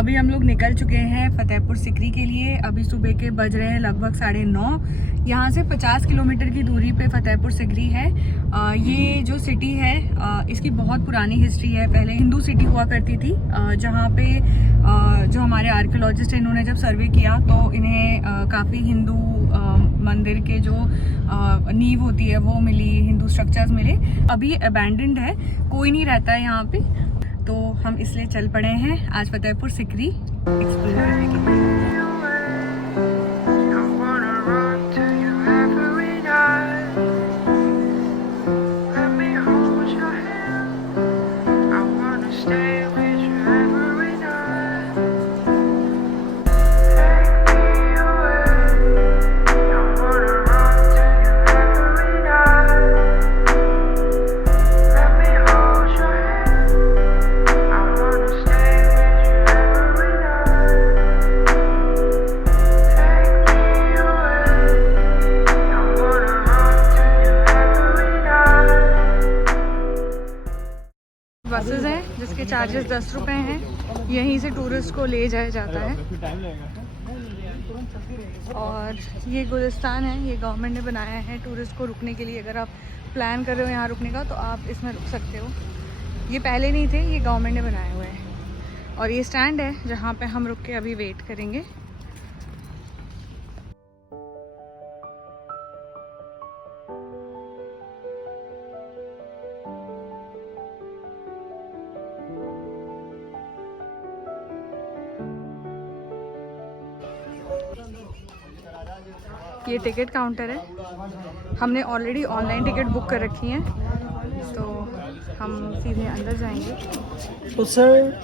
अभी हम लोग निकल चुके हैं फतेहपुर सिकरी के लिए। अभी सुबह के बज रहे हैं लगभग 9:30। यहाँ से 50 किलोमीटर की दूरी पे फतेहपुर सिकरी है। ये जो सिटी है इसकी बहुत पुरानी हिस्ट्री है। पहले हिंदू सिटी हुआ करती थी, जहाँ पे जो हमारे आर्कियोलॉजिस्ट हैं इन्होंने जब सर्वे किया तो इन्हें काफ़ी हिंदू मंदिर के जो नींव होती है वो मिली, हिंदू स्ट्रक्चर्स मिले। अभी अबैंडन्ड है, कोई नहीं रहता है यहाँ पे, तो हम इसलिए चल पड़े हैं आज फतेहपुर सिकरी एक्सप्लोर करने के लिए। बसेस हैं जिसके चार्जेस 10 रुपये हैं। यहीं से टूरिस्ट को ले जाया जाता है। और ये गुलिस्तान है, ये गवर्नमेंट ने बनाया है टूरिस्ट को रुकने के लिए। अगर आप प्लान कर रहे हो यहाँ रुकने का तो आप इसमें रुक सकते हो। ये पहले नहीं थे, ये गवर्नमेंट ने बनाए हुए हैं। और ये स्टैंड है जहाँ पे हम रुक के अभी वेट करेंगे। ये टिकट काउंटर है। हमने ऑलरेडी ऑनलाइन टिकट बुक कर रखी है, तो हम सीधे अंदर जाएंगे। तो सर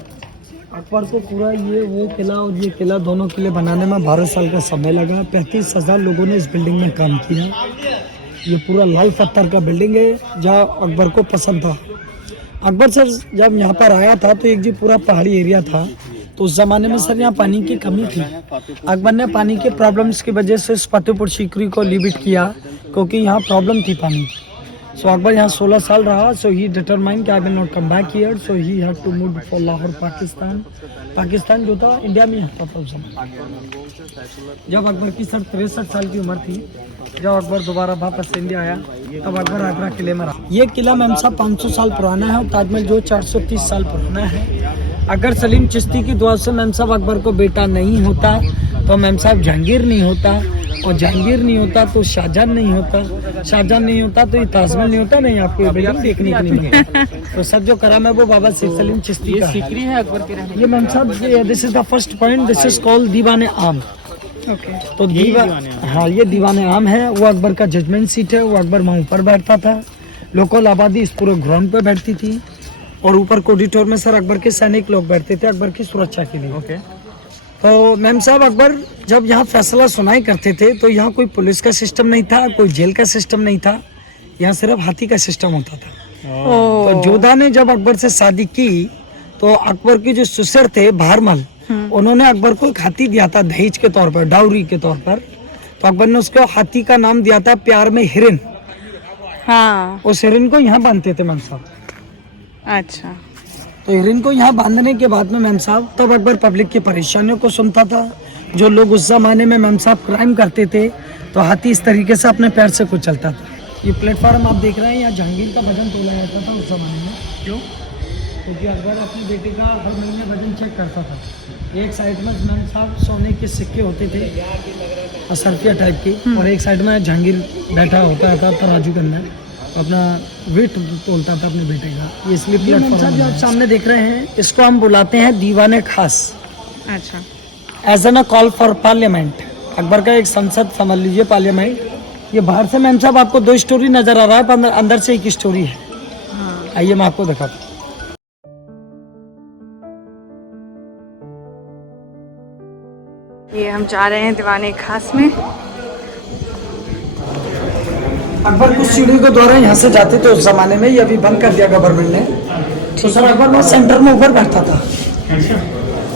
अकबर को पूरा ये वो किला और ये किला दोनों किले बनाने में 12 साल का समय लगा। 35,000 लोगों ने इस बिल्डिंग में काम किया। ये पूरा लाल पत्थर का बिल्डिंग है जहाँ अकबर को पसंद था। अकबर सर जब यहाँ पर आया था तो एक जी पूरा पहाड़ी एरिया था, तो उस ज़माने में सर यहाँ पानी की कमी थी। अकबर ने पानी के प्रॉब्लम्स की वजह से फतेहपुर सिकरी को लीव इट किया, क्योंकि यहाँ प्रॉब्लम थी पानी की। सो अकबर यहाँ 16 साल रहा। सो ही डिटरमाइन कि I will not come back here. So he had to move for Lahore Pakistan. Pakistan जो था इंडिया में आता था उस समय। जब अकबर की सर 63 साल की उम्र थी, जब अकबर दोबारा वापस इंडिया आया तब अकबर आगरा किले में रहा। ये किला मैम साहब 500 साल पुराना है और ताजमहल जो 430 साल पुराना है। अगर सलीम चिश्ती की दुआ से मैम साहब अकबर को बेटा नहीं होता तो मैम साहब जहांगीर नहीं होता, और जहांगीर नहीं होता तो शाहजहां नहीं होता, शाहजहां नहीं होता तो ये ताजमहल नहीं होता। नहीं आपको बिल्डिंग देखने को नहीं मिलेगा। तो सब जो कराम है वो बाबा शेख सलीम चिश्ती का सिकरी है अकबर के रहने। ये मैम साहब this is the first point, this is called दीवाने आम। तो हाँ ये दीवाने आम है। वो अकबर का जजमेंट सीट है। वो अकबर वहाँ ऊपर बैठता था। लोकल आबादी इस पूरे ग्राउंड पे बैठती थी, और ऊपर कोडिटोर में सर अकबर के सैनिक लोग बैठते थे अकबर की सुरक्षा के लिए। तो मैम साहब अकबर जब यहाँ फैसला सुनाई करते थे तो यहाँ कोई पुलिस का सिस्टम नहीं था, कोई जेल का सिस्टम नहीं था, यहाँ सिर्फ हाथी का सिस्टम होता था। तो जोधा ने जब अकबर से शादी की तो अकबर के जो ससुर थे भारमल, उन्होंने अकबर को एक हाथी दिया था दहेज के तौर पर, डाउरी के तौर पर। तो अकबर ने उसको हाथी का नाम दिया था प्यार में हिरन। हाँ, उस हिरन को यहाँ बांधते थे मैम साहब। अच्छा। तो हिरन को यहाँ बांधने के बाद में मैम साहब तब अकबर पब्लिक की परेशानियों को सुनता था। जो लोग उस जमाने में मैम साहब क्राइम करते थे तो हाथी इस तरीके से अपने पैर से कुचलता था। ये प्लेटफॉर्म आप देख रहे हैं, यहाँ जहांगीर का वजन तोला जाता था उस जमाने में। क्यों? क्योंकि अकबर अपने बेटे का हर महीने वजन चेक करता था। एक साइड में मैम साहब सोने के सिक्के होते थे असरफिया टाइप की, और एक साइड में जहांगीर बैठा होता था तराजू के अंदर, अपना वेट तोलता था अपने बेटे का। ये इसलिए प्लेटफॉर्म जो आप सामने देख रहे हैं इसको हम बुलाते हैं दीवाने खास। अच्छा। As an a call for parliament. Akbar का एक संसद समझ लीजिए, पार्लियामेंट। ये बाहर से मैम साहब आपको 2 स्टोरी नजर आ रहा है, पर अंदर से एक स्टोरी है। आइए मैं आपको दिखाता हूँ। ये हम जा रहे हैं दीवाने खास में। अकबर कुछ सीढ़ी के द्वारा यहाँ से जाते थे उस जमाने में, ये अभी बंद कर दिया गवर्नमेंट ने। तो सर अकबर में सेंटर में ऊपर बैठता था,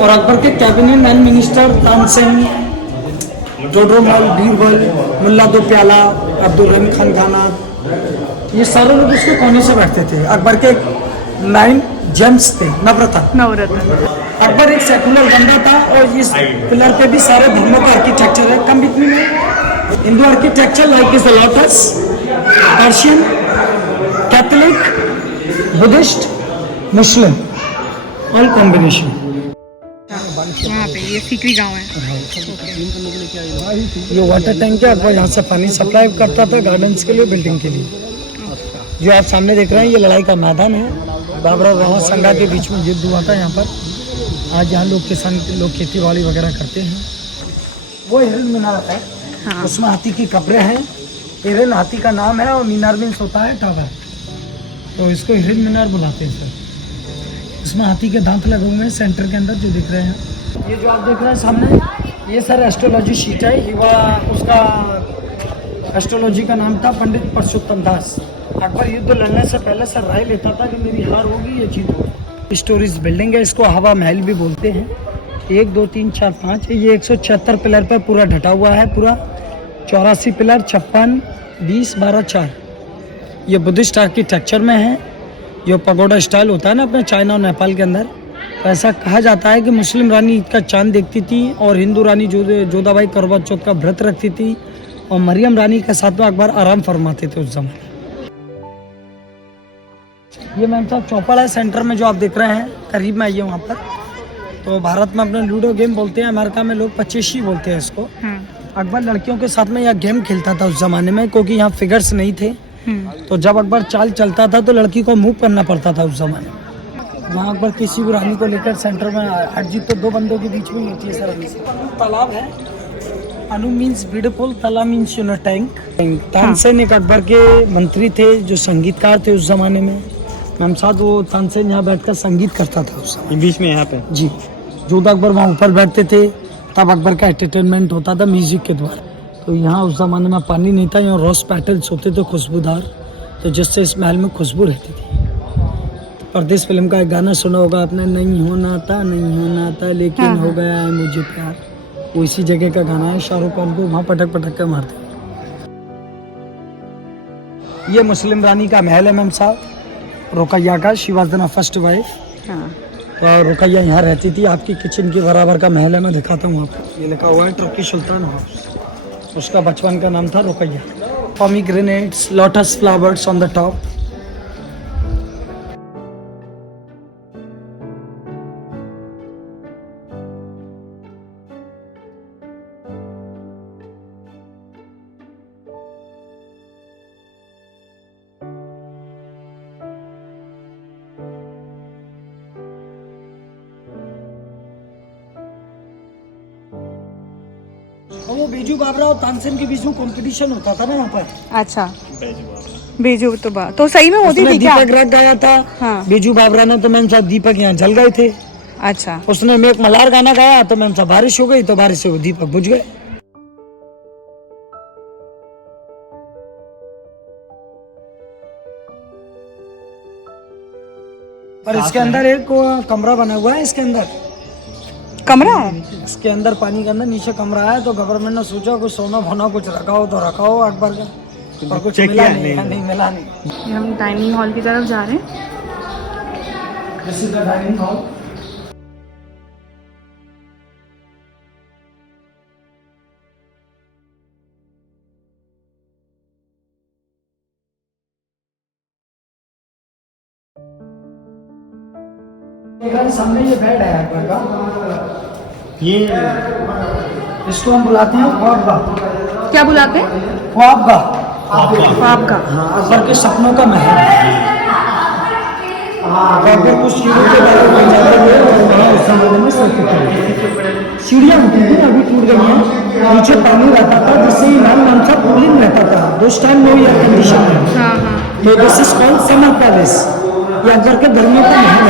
और अकबर के cabinet main minister Tansen, Todarmal, Birbal, Mulla Do Pyaza, Abdul रहीम खान खाना, ये सारे लोग उसके कोने से बैठते थे। अकबर के 9 जेम्स थे, नवरत्न। नवरत्न। अकबर एक सेकुलर बंदा था और इस पिलर पे भी सारे धर्मों का आर्किटेक्चर है। कम बिटवीन में Hindu architecture like is the lotus, Persian, Catholic, Buddhist, Muslim, all combination. वहाँ पे ये सीकरी गांव है। ये वाटर टैंक है, अकबर यहाँ से पानी सप्लाई करता था गार्डन्स के लिए, बिल्डिंग के लिए। जो आप सामने देख रहे हैं ये लड़ाई का मैदान है। बाबर और रावत संगा के बीच में युद्ध हुआ था यहाँ पर। आज यहाँ लोग खेती बाड़ी वगैरह करते हैं। वो हिरन मीनार है, हाँ। उसमें हाथी की कब्रें हैं। हिरन हाथी का नाम है और मीनार मीन्स होता है टावर, तो इसको हिरन मीनार बुलाते हैं सर। इसमें हाथी के दांत लगे हुए हैं सेंटर के अंदर जो दिख रहे हैं। ये जो आप देख रहे हैं सामने, ये सर एस्ट्रोलॉजी शीट है। उसका एस्ट्रोलॉजी का नाम था पंडित परशुत्तम दास। अकबर युद्ध लड़ने से पहले सर राय लेता था कि मेरी हार होगी या जीत होगी। स्टोरीज बिल्डिंग है, इसको हवा महल भी बोलते हैं। 1 2 3 4 5 ये 176 पिलर पर पूरा ढटा हुआ है। पूरा 84 पिलर, 56 20 12 4। ये बुद्धिस्ट आर्किटेक्चर में है। जो पगोडा स्टाइल होता है ना अपने चाइना और नेपाल के अंदर, तो ऐसा कहा जाता है कि मुस्लिम रानी ईद का चांद देखती थी और हिंदू रानी जोधाबाई करवा चौथ का व्रत रखती थी और मरियम रानी के साथ में अकबर आराम फरमाते थे उस जमाने। ये मैम साहब चौपड़ है सेंटर में जो आप देख रहे हैं, करीब में आइए वहाँ पर। तो भारत में अपने लूडो गेम बोलते हैं, अमेरिका में लोग पचीसी बोलते हैं इसको। अकबर लड़कियों के साथ में यह गेम खेलता था उस जमाने में, क्योंकि यहाँ फिगर्स नहीं थे। तो जब अकबर चाल चलता था तो लड़की को मूव करना पड़ता था उस जमाने में। जहाँ अकबर किसी भी रानी को लेकर सेंटर में हट जीत तो 2 बंदों के बीच में होती है सर। तालाब है, अनु मीन्स ब्यूटीफुल, ताला मीन्स टैंक। तानसेन एक अकबर के मंत्री थे जो संगीतकार थे उस जमाने में। मैम साहब वो तानसेन यहाँ बैठकर संगीत करता था उस समय बीच में यहाँ पे जी। जोध अकबर वहाँ ऊपर बैठते थे, तब अकबर का एंटरटेनमेंट होता था म्यूजिक के द्वारा। तो यहाँ उस जमाने में पानी नहीं था, यहाँ रोज पेटल्स होते थे खुशबूदार, तो जिससे इस महल में खुशबू रहती थी। परदेश फिल्म का एक गाना सुना होगा आपने, नहीं होना था लेकिन हो गया है मुझे प्यार। वो इसी जगह का गाना है। शाहरुख खान को वहाँ पटक पटक के मारते हैं। ये मुस्लिम रानी का महल है मैम साहब, रुकैया का। She was the first wife. और रुकैया यहाँ रहती थी। आपकी किचन के बराबर का महल है, मैं दिखाता हूँ आपको। ये लिखा हुआ है टर्की सुल्तान हाउस। उसका बचपन का नाम था Ruqaiya. Pomegranates, lotus flowers on the top. और वो बेजू बाबरा और तानसेन के बीच में कंपटीशन होता था ना यहाँ पर। अच्छा, बेजू तो सही में होती थी क्या? दीपक रख गया था। हाँ। बेजू बाबरा ने तो मैम साहब दीपक यहाँ जल गए थे। अच्छा। उसने मेघ मल्हार गाना गाया तो मैम साहब बारिश हो गई, तो बारिश से वो दीपक बुझ गए। पर इसके अंदर एक कमरा बना हुआ है। इसके अंदर कमरा है, इसके अंदर पानी के अंदर नीचे कमरा है। तो गवर्नमेंट ने सोचा कुछ सोना भोना कुछ रखा हो तो रखा हो अकबर का, पर कुछ मिला नहीं, मिला नहीं। हम डाइनिंग हॉल की तरफ जा रहे हैं। This is the dining hall. सामने ये बेड है अकबर का। ये इसको हम बुलाते हैं ख्वाबगाह। क्या बुलाते हैं? ख्वाबगाह। ख्वाबगाह। हाँ, अकबर के सपनों का महल। अकबर को सीढ़ी के बारे में जाते थे और वहाँ उस जमाने में सोते थे। सीढ़ियाँ होती थी, अभी टूट गई हैं। नीचे पानी रहता था जिससे इमाम नाम था कूलिंग रहता था। दोस्त टाइम नो एयर कंडीशन। हाँ हाँ। तो this is called summer palace. ये अकबर के गर्मियों का महल है।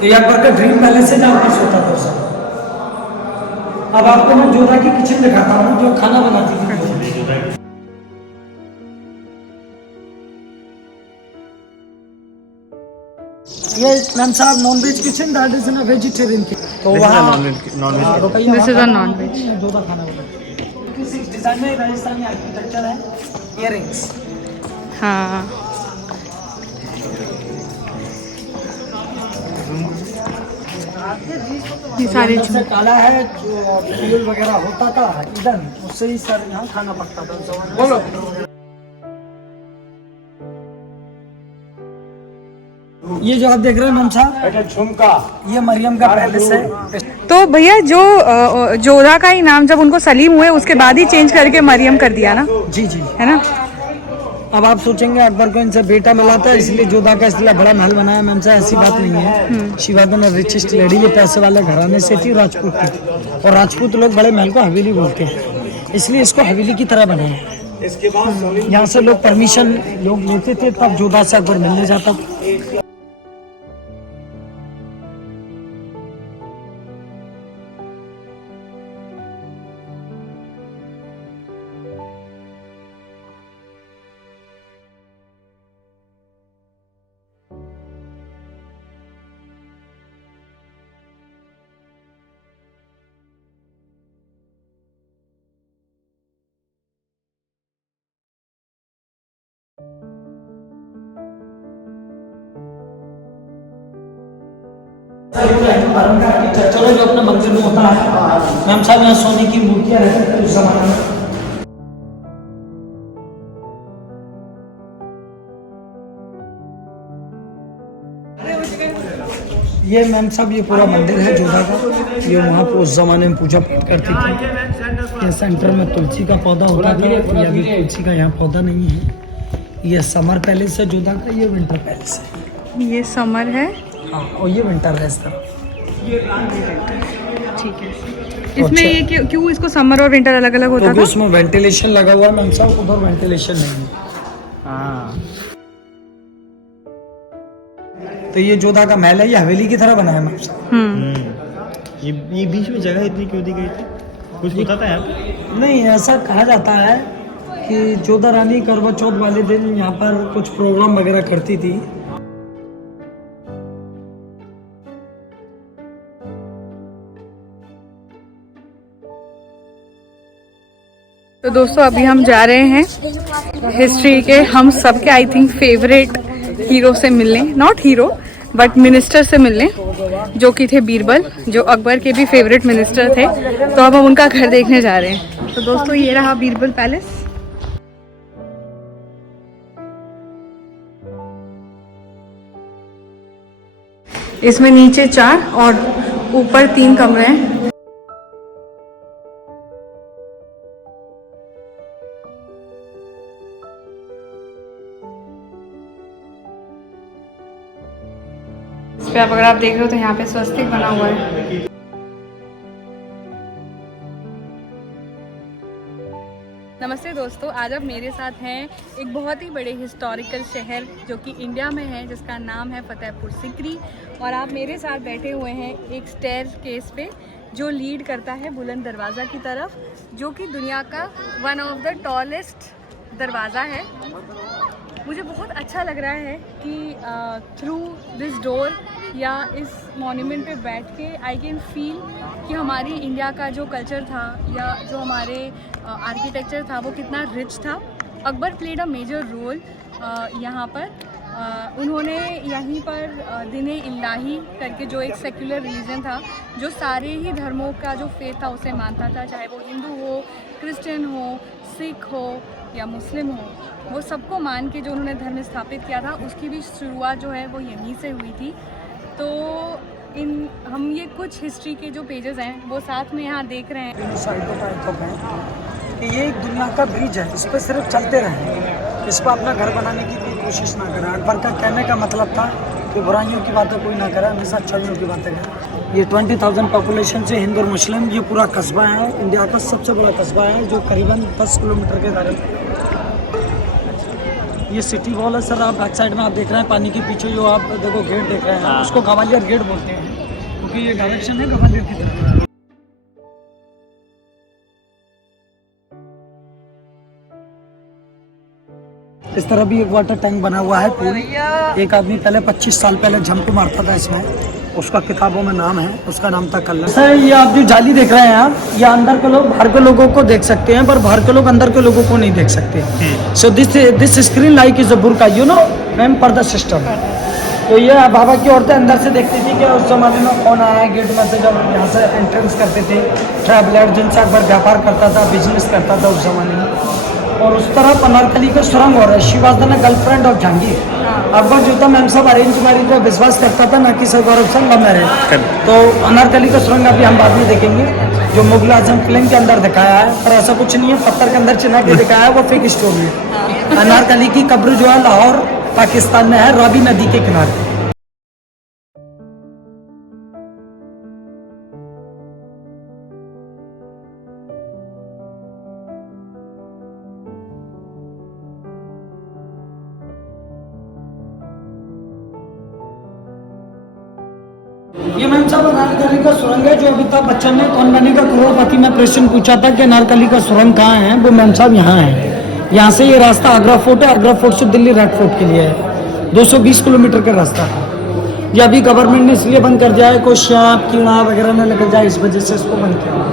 ये अकबर का ड्रीम पैलेस है जहाँ पर सोता था सब। अब आपको मैं जोधा की किचन दिखाता हूँ जो खाना बनाती थी। ये मैम साहब non veg kitchen, that is in vegetarian kitchen. तो वहाँ this is a non veg. Jodha खाना बनाती है। डिजाइन में राजस्थानी आर्किटेक्चर है। इयररिंग्स। हाँ, ये सारे से काला है जो फ्यूल वगैरह होता था इधर, उससे ही सर यहाँ खाना पड़ता था। बोलो ये जो आप देख रहे हैं मैम साहब, झुमका, ये मरियम का पैलेस है। तो भैया जो जोधा का ही नाम जब उनको सलीम हुए उसके बाद ही चेंज करके मरियम कर दिया ना? जी जी, है ना? अब आप सोचेंगे अकबर को इनसे बेटा मिला था इसलिए जोधा का इसलिए बड़ा महल बनाया। मैम साहब ऐसी बात नहीं है। शिवाजी ने रिचेस्ट लेडी, ये पैसे वाले घराने से थी, राजपूत थी, और राजपूत लोग बड़े महल को हवेली बोलते हैं, इसलिए इसको हवेली की तरह बनाया। यहाँ से लोग परमिशन लोग लेते थे, तब जोधा से अकबर मिलने जाता था। चलो जो अपने मंदिर में होता है मैम साहब, यहाँ सोने की मूर्तियां रहती थी उस जमाने में। ये मैम साहब ये पूरा मंदिर है जोधा का, ये वहाँ पे उस जमाने में पूजा पाठ करती थी। ये सेंटर में तुलसी का पौधा होता था, ये अभी तुलसी का यहाँ पौधा नहीं है। ये समर पैलेस है जोधा का, ये विंटर पैलेस है। ये समर है, हाँ, और ये विंटर है इस तरह। ठीक है। इसमें ये क्यों इसको समर और विंटर अलग अलग होता था? उसमें वेंटिलेशन लगा हुआ है मैम साहब, उधर वेंटिलेशन नहीं है। हाँ, तो ये जोधा का महल है, ये हवेली की तरह बनाया मैम साहब। ये बीच में जगह इतनी क्यों दी गई थी, कुछ पता था यार? नहीं, ऐसा कहा जाता है कि जोधा रानी करवा चौथ वाले दिन यहाँ पर कुछ प्रोग्राम वगैरह करती थी। तो दोस्तों अभी हम जा रहे हैं हिस्ट्री के हम सबके आई थिंक फेवरेट हीरो से मिलने, नॉट हीरो बट मिनिस्टर से मिलने, जो कि थे बीरबल, जो अकबर के भी फेवरेट मिनिस्टर थे। तो अब हम उनका घर देखने जा रहे हैं। तो दोस्तों ये रहा बीरबल पैलेस। इसमें नीचे 4 और ऊपर 3 कमरे हैं। इस पे अगर आप देख रहे हो तो यहाँ पे स्वस्तिक बना हुआ है। नमस्ते दोस्तों, आज आप मेरे साथ हैं एक बहुत ही बड़े हिस्टोरिकल शहर जो कि इंडिया में है, जिसका नाम है फतेहपुर सिकरी। और आप मेरे साथ बैठे हुए हैं एक स्टेयर केस पे जो लीड करता है बुलंद दरवाज़ा की तरफ, जो कि दुनिया का वन ऑफ द टॉलेस्ट दरवाज़ा है। मुझे बहुत अच्छा लग रहा है कि थ्रू दिस डोर या इस मॉन्यूमेंट पे बैठ के आई कैन फील कि हमारी इंडिया का जो कल्चर था या जो हमारे आर्किटेक्चर था वो कितना रिच था। Akbar played a major role यहाँ पर। उन्होंने यहीं पर दिन इलाही करके जो एक सेक्युलर रिलीजन था, जो सारे ही धर्मों का जो फेथ था उसे मानता था, चाहे वो हिंदू हो, क्रिश्चियन हो, सिख हो या मुस्लिम हो, वो सबको मान के जो उन्होंने धर्म स्थापित किया था उसकी भी शुरुआत जो है वो यहीं से हुई थी। तो हम ये कुछ हिस्ट्री के जो पेजेस हैं वो साथ में यहाँ देख रहे हैं। ये एक दुनिया का ब्रिज है, इस पर सिर्फ चलते रहें, इस पर अपना घर बनाने की कोई कोशिश ना करें। अकबर का कहने का मतलब था कि बुराइयों की बातें कोई ना करे, हमेशा अच्छाइयों की बातें करें। ये 20,000 पॉपुलेशन से हिंदू और मुस्लिम, ये पूरा कस्बा है, इंडिया का सबसे बड़ा कस्बा है जो करीबन 10 किलोमीटर के दायरे में। ये सिटी वॉल है सर, आप बैक साइड में आप देख रहे हैं पानी के पीछे जो आप देखो गेट देख रहे हैं, उसको ग्वालियर गेट बोलते हैं क्योंकि ये डायरेक्शन है ग्वालियर की तरफ। इस तरह भी एक वाटर टैंक बना हुआ है पूल। एक आदमी पहले 25 साल पहले झंप मारता था इसमें, उसका किताबों में नाम है, उसका नाम था कल्ला। सर ये आप जो जाली देख रहे हैं आप, ये अंदर के लोग बाहर के लोगों को देख सकते हैं, पर बाहर के लोग अंदर के लोगों को नहीं देख सकते। So this screen like is a burqa, you know ma'am, purdah system. तो ये बाबा की औरतें अंदर से देखती थी कि उस जमाने में कौन आया है गेट में से, जब यहाँ से एंट्रेंस करते थे ट्रैवलर जिनसे अकबर व्यापार करता था, बिजनेस करता था उस जमाने में। और उस तरफ अनारकली का सुरंग हो रहा है। She was the girlfriend of Jahangir. Akbar जो था मैम सब अरेंज मैरिज पर विश्वास करता था, ना कि सर गौरव से लव मैरिज। तो अनारकली का सुरंग अभी हम बाद में देखेंगे, जो मुगल आजम फिल्म के अंदर दिखाया है, पर ऐसा कुछ नहीं है, पत्थर के अंदर चिन्ह के दिखाया है, वो फेक स्टोरी है। अनारकली की कब्र जो है लाहौर पाकिस्तान में है, रावी नदी के किनारे। ये मैम साहब अनारकली का सुरंग है, जो अमिताभ बच्चन ने कौन बनेगा करोड़पति में प्रश्न पूछा था कि अनारकली का सुरंग कहाँ है, वो मैम साहब यहाँ है। यहाँ से ये रास्ता आगरा फोर्ट है, आगरा फोर्ट से दिल्ली रेड फोर्ट के लिए है, 220 किलोमीटर का रास्ता है। ये अभी गवर्नमेंट ने इसलिए बंद कर दिया है, कोई सांप कीड़ा वगैरह न लग जाए, इस वजह से इसको बंद किया।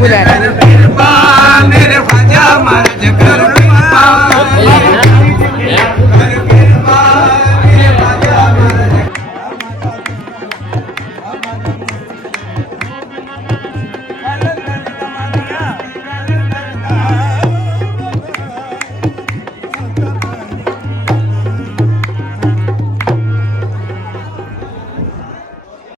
बुलाया